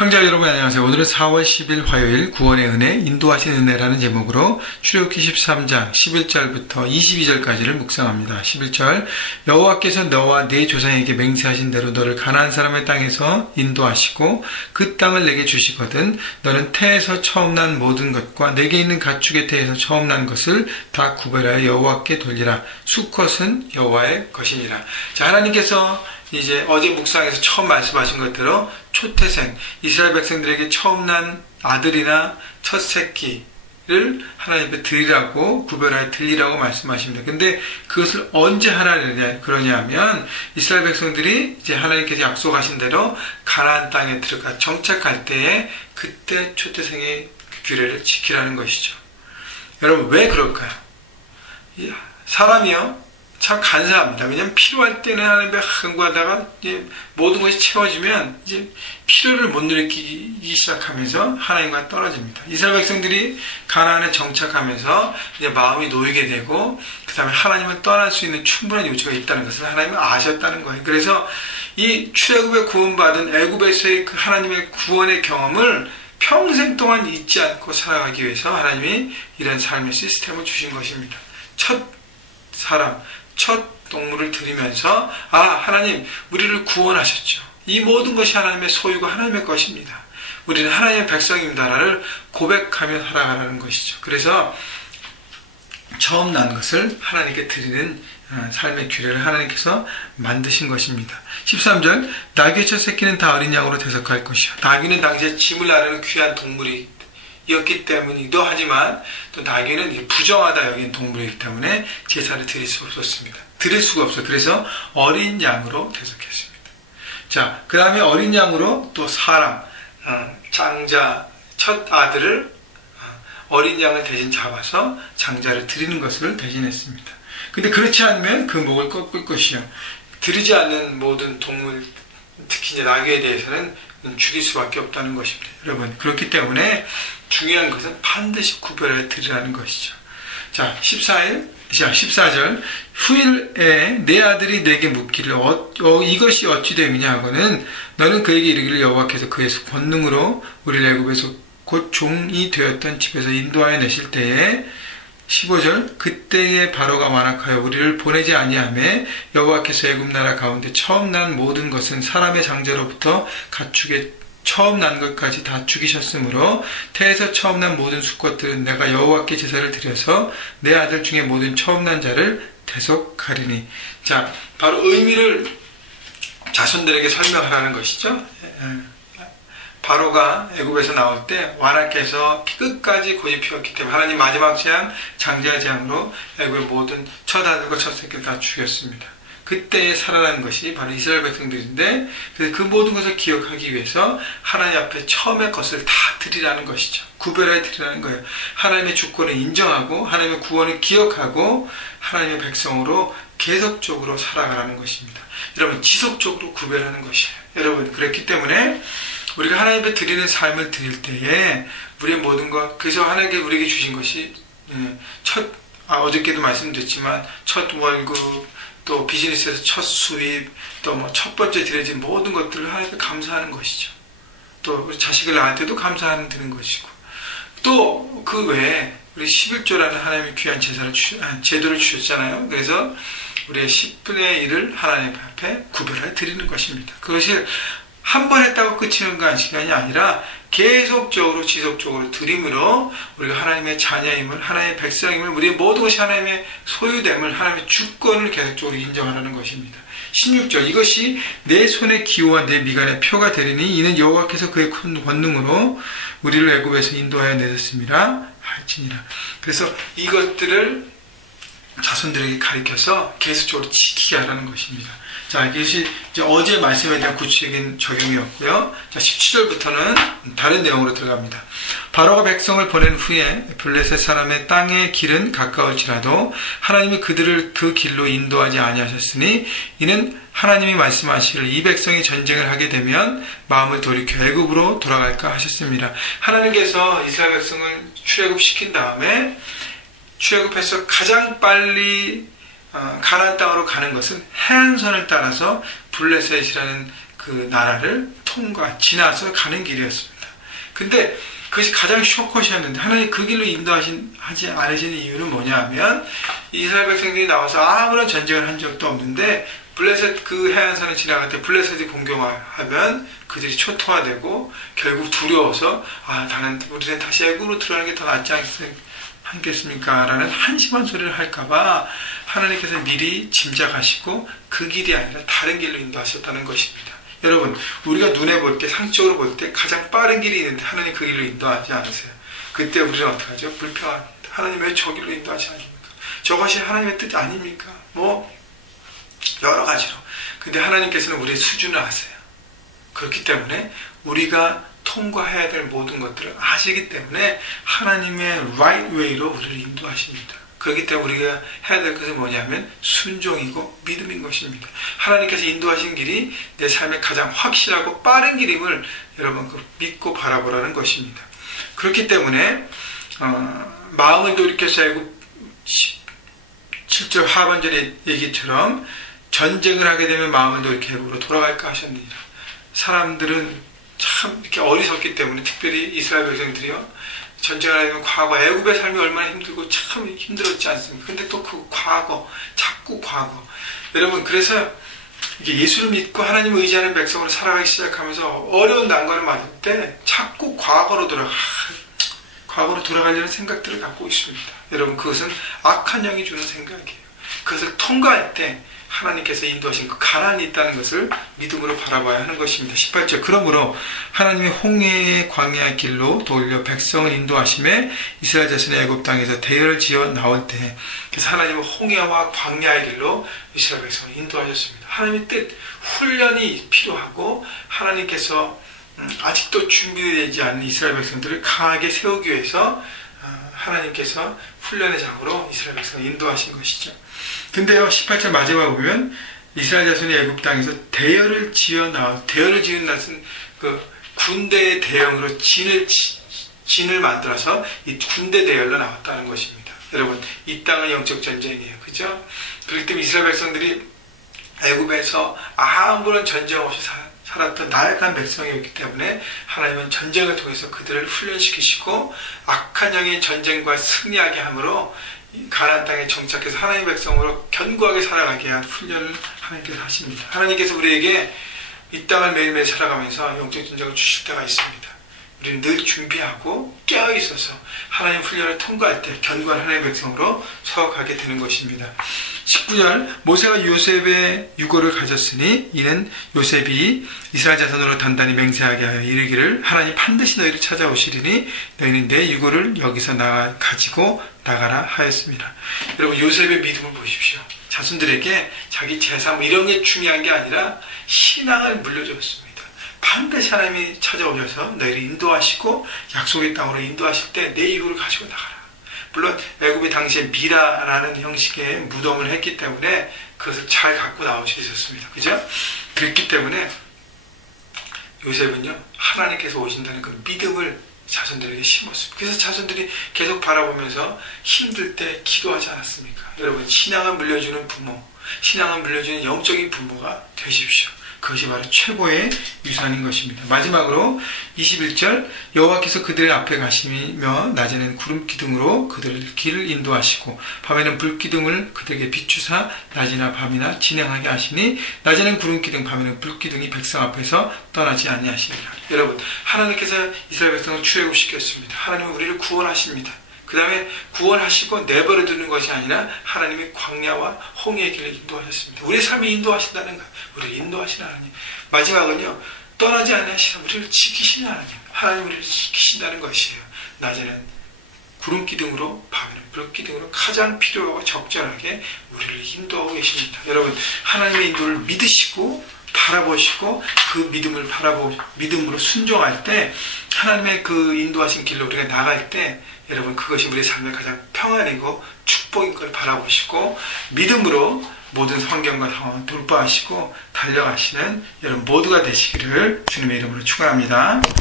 형제 여러분 안녕하세요. 오늘은 4월 10일 화요일 구원의 은혜, 인도하신 은혜라는 제목으로 출애굽기 13장 11절부터 22절까지를 묵상합니다. 11절 여호와께서 너와 네 조상에게 맹세하신 대로 너를 가나안 사람의 땅에서 인도하시고 그 땅을 내게 주시거든 너는 태에서 처음 난 모든 것과 내게 있는 가축의 태에서 처음 난 것을 다 구별하여 여호와께 돌리라. 수컷은 여호와의 것이니라. 자, 하나님께서 이제 어제 묵상에서 처음 말씀하신 것대로 초태생, 이스라엘 백성들에게 처음 난 아들이나 첫 새끼를 하나님께 드리라고, 구별하여 드리라고 말씀하십니다. 근데 그것을 언제 하라느냐, 그러냐면 이스라엘 백성들이 이제 하나님께서 약속하신 대로 가나안 땅에 들어가 정착할 때에 그때 초태생의 규례를 지키라는 것이죠. 여러분, 왜 그럴까요? 사람이요, 참 간사합니다. 왜냐하면 필요할 때는 하나님의 간구하다가 이제 모든 것이 채워지면 이제 필요를 못 느끼기 시작하면서 하나님과 떨어집니다. 이스라엘 백성들이 가나안에 정착하면서 이제 마음이 놓이게 되고 그 다음에 하나님을 떠날 수 있는 충분한 요지가 있다는 것을 하나님은 아셨다는 거예요. 그래서 이 출애굽에 구원받은 애굽에서의 그 하나님의 구원의 경험을 평생 동안 잊지 않고 살아가기 위해서 하나님이 이런 삶의 시스템을 주신 것입니다. 첫 사람, 첫 동물을 드리면서 하나님 우리를 구원하셨죠. 이 모든 것이 하나님의 소유고 하나님의 것입니다. 우리는 하나님의 백성입니다를 고백하며 살아가라는 것이죠. 그래서 처음 난 것을 하나님께 드리는 삶의 규례를 하나님께서 만드신 것입니다. 13절 나귀의 첫 새끼는 다 어린 양으로 대속할 것이요. 나귀는 당시에 짐을 나르는 귀한 동물이었기 때문이기도 하지만 또 나귀는 부정하다 여긴 동물이기 때문에 제사를 드릴 수 없었습니다. 드릴 수가 없어요. 그래서 어린 양으로 대속했습니다. 자, 그 다음에 어린 양으로 또 사람, 장자, 첫 아들을 어린 양을 대신 잡아서 장자를 드리는 것을 대신했습니다. 근데 그렇지 않으면 그 목을 꺾을 것이요. 드리지 않는 모든 동물, 특히 이제 나귀에 대해서는 죽일 수밖에 없다는 것입니다. 여러분, 그렇기 때문에 중요한 것은 반드시 구별해 드리라는 것이죠. 자, 14절 후일에 내 아들이 내게 묻기를 이것이 어찌 됨이냐 하고는 너는 그에게 이르기를 여호와께서 그의 권능으로 우리를 애굽에서 곧 종이 되었던 집에서 인도하여 내실 때에 15절 그때에 바로가 완악하여 우리를 보내지 아니하매 여호와께서 애굽 나라 가운데 처음 난 모든 것은 사람의 장자로부터 가축의 처음 난 것까지 다 죽이셨으므로 태에서 처음 난 모든 수컷들은 내가 여호와께 제사를 드려서 내 아들 중에 모든 처음 난 자를 대속하리니. 자, 바로 의미를 자손들에게 설명하라는 것이죠. 바로가 애굽에서 나올 때 완악해서 끝까지 고집 피웠기 때문에 하나님 마지막 재앙, 장자의 재앙으로 애굽의 모든 첫 아들과 첫 새끼를 다 죽였습니다. 그때에 살아난 것이 바로 이스라엘 백성들인데 그래서 그 모든 것을 기억하기 위해서 하나님 앞에 처음의 것을 다 드리라는 것이죠. 구별해 드리라는 거예요. 하나님의 주권을 인정하고 하나님의 구원을 기억하고 하나님의 백성으로 계속적으로 살아가라는 것입니다. 여러분, 지속적으로 구별하는 것이에요. 여러분, 그렇기 때문에 우리가 하나님 앞에 드리는 삶을 드릴 때에 우리의 모든 것, 그래서 하나님께 우리에게 주신 것이 어저께도 말씀드렸지만 첫 월급, 또 비즈니스에서 첫 수입, 또 첫 번째 드려진 모든 것들을 하나님께 감사하는 것이죠. 또 우리 자식을 낳을 때도 감사하는 드는 것이고, 또 그 외에 우리 11조라는 하나님의 귀한 제도를 주셨잖아요. 그래서 우리의 10분의 1을 하나님 앞에 구별해 드리는 것입니다. 그것이 한 번 했다고 끝이는 시간이 아니라 계속적으로 지속적으로 드림으로 우리가 하나님의 자녀임을, 하나님의 백성임을, 우리의 모든 것이 하나님의 소유됨을, 하나님의 주권을 계속적으로 인정하라는 것입니다. 16절 이것이 내 손의 기호와 내 미간의 표가 되리니 이는 여호와께서 그의 큰 권능으로 우리를 애굽에서 인도하여 내셨음이라 할지니라. 그래서 이것들을 자손들에게 가르쳐서 계속적으로 지키게 하라는 것입니다. 자, 이것이 이제 어제 말씀에 대한 구체적인 적용이었고요. 자, 17절부터는 다른 내용으로 들어갑니다. 바로가 백성을 보낸 후에 블레셋 사람의 땅의 길은 가까울지라도 하나님이 그들을 그 길로 인도하지 아니하셨으니 이는 하나님이 말씀하시기를 이 백성이 전쟁을 하게 되면 마음을 돌이켜 애굽으로 돌아갈까 하셨습니다. 하나님께서 이스라엘 백성을 출애굽시킨 다음에 출애굽해서 가장 빨리 가나안 땅으로 가는 것은 해안선을 따라서 블레셋이라는 그 나라를 지나서 가는 길이었습니다. 근데 그것이 가장 쇼컷이었는데 하나님 그 길로 인도하지 않으시는 이유는 뭐냐 하면 이스라엘 백성들이 나와서 아무런 전쟁을 한 적도 없는데 블레셋 그 해안선을 지나갈 때 블레셋이 공격하면 그들이 초토화되고 결국 두려워서 우리는 다시 애굽으로 들어가는 게 더 낫지 않겠습니까? 라는 한심한 소리를 할까봐 하나님께서 미리 짐작하시고 그 길이 아니라 다른 길로 인도하셨다는 것입니다. 여러분, 우리가 눈에 볼 때, 상식적으로 볼 때 가장 빠른 길이 있는데 하나님 그 길로 인도하지 않으세요. 그때 우리는 어떻게 하죠? 불평합니다. 하나님 왜 저 길로 인도하지 않습니까? 저것이 하나님의 뜻이 아닙니까? 여러 가지로. 근데 하나님께서는 우리의 수준을 아세요. 그렇기 때문에 우리가 통과해야 될 모든 것들을 아시기 때문에 하나님의 right way로 우리를 인도하십니다. 그렇기 때문에 우리가 해야 될 것은 뭐냐면 순종이고 믿음인 것입니다. 하나님께서 인도하신 길이 내 삶의 가장 확실하고 빠른 길임을 여러분 믿고 바라보라는 것입니다. 그렇기 때문에 마음을 돌이켜서 애굽 7절 하반절의 얘기처럼 전쟁을 하게 되면 마음을 돌이켜 애굽으로 돌아갈까 하셨느니라. 사람들은 참 이렇게 어리석기 때문에 특별히 이스라엘 백성들이요. 전쟁을 하게 되면 과거 애굽의 삶이 얼마나 힘들고 참 힘들었지 않습니까? 근데 또 그 과거, 자꾸 과거. 여러분 그래서 이게 예수를 믿고 하나님을 의지하는 백성으로 살아가기 시작하면서 어려운 난관을 맞을 때 자꾸 과거로 돌아가려는 생각들을 갖고 있습니다. 여러분 그것은 악한 영이 주는 생각이에요. 그것을 통과할 때 하나님께서 인도하신 그 가난이 있다는 것을 믿음으로 바라봐야 하는 것입니다. 18절 그러므로 하나님의 홍해의 광야의 길로 돌려 백성을 인도하심에 이스라엘 자손의 애굽 땅에서 대열을 지어 나올 때 그래서 하나님은 홍해와 광야의 길로 이스라엘 백성을 인도하셨습니다. 하나님의 뜻, 훈련이 필요하고 하나님께서 아직도 준비되지 않은 이스라엘 백성들을 강하게 세우기 위해서 하나님께서 훈련의 장으로 이스라엘 백성을 인도하신 것이죠. 근데요 18절 마지막에 보면 이스라엘 자손이 애굽 땅에서 대열을 지은 것은 그 군대의 대형으로 진을 만들어서 이 군대 대열로 나왔다는 것입니다. 여러분 이 땅은 영적 전쟁이에요. 그죠? 그렇기 때문에 이스라엘 백성들이 애굽에서 아무런 전쟁 없이 살았던 나약한 백성이었기 때문에 하나님은 전쟁을 통해서 그들을 훈련시키시고 악한 영의 전쟁과 승리하게 함으로 가나안 땅에 정착해서 하나님의 백성으로 견고하게 살아가게 한 훈련을 하나님께서 하십니다. 하나님께서 우리에게 이 땅을 매일매일 살아가면서 영적 전쟁을 주실 때가 있습니다. 우리는 늘 준비하고 깨어있어서 하나님 훈련을 통과할 때 견고한 하나님의 백성으로 서가게 되는 것입니다. 19절 모세가 요셉의 유고를 가졌으니 이는 요셉이 이스라엘 자손으로 단단히 맹세하게 하여 이르기를 하나님 반드시 너희를 찾아오시리니 너희는 내 유고를 여기서 가지고 나가라 하였습니다. 여러분 요셉의 믿음을 보십시오. 자손들에게 자기 재산 이런 게 중요한 게 아니라 신앙을 물려주었습니다. 반드시 하나님이 찾아오셔서 너희를 인도하시고 약속의 땅으로 인도하실 때 내 유고를 가지고 나가라. 물론 애굽이 당시에 미라라는 형식의 무덤을 했기 때문에 그것을 잘 갖고 나올 수 있었습니다. 그죠? 그랬기 때문에 요셉은요 하나님께서 오신다는 그 믿음을 자손들에게 심었습니다. 그래서 자손들이 계속 바라보면서 힘들 때 기도하지 않았습니까? 여러분 신앙을 물려주는 부모, 신앙을 물려주는 영적인 부모가 되십시오. 그것이 바로 최고의 유산인 것입니다. 마지막으로 21절 여호와께서 그들 앞에 가시며 낮에는 구름 기둥으로 그들을 길을 인도하시고 밤에는 불 기둥을 그들에게 비추사 낮이나 밤이나 진행하게 하시니 낮에는 구름 기둥 밤에는 불 기둥이 백성 앞에서 떠나지 아니하시리라. 여러분 하나님께서 이스라엘 백성을 출애굽시켰습니다. 하나님은 우리를 구원하십니다. 그 다음에 구원하시고 내버려 두는 것이 아니라 하나님의 광야와 홍해의 길을 인도하셨습니다. 우리의 삶을 인도하신다는 것, 우리를 인도하시는 하나님. 마지막은요, 떠나지 않으시는 우리를 지키시는 하나님. 하나님 우리를 지키신다는 것이에요. 낮에는 구름 기둥으로, 밤에는 불 기둥으로 가장 필요하고 적절하게 우리를 인도하고 계십니다. 여러분, 하나님의 인도를 믿으시고 바라보시고 그 믿음으로 순종할 때 하나님의 그 인도하신 길로 우리가 나갈 때 여러분 그것이 우리의 삶의 가장 평안이고 축복인 걸 바라보시고 믿음으로 모든 환경과 상황을 돌파하시고 달려가시는 여러분 모두가 되시기를 주님의 이름으로 축원합니다.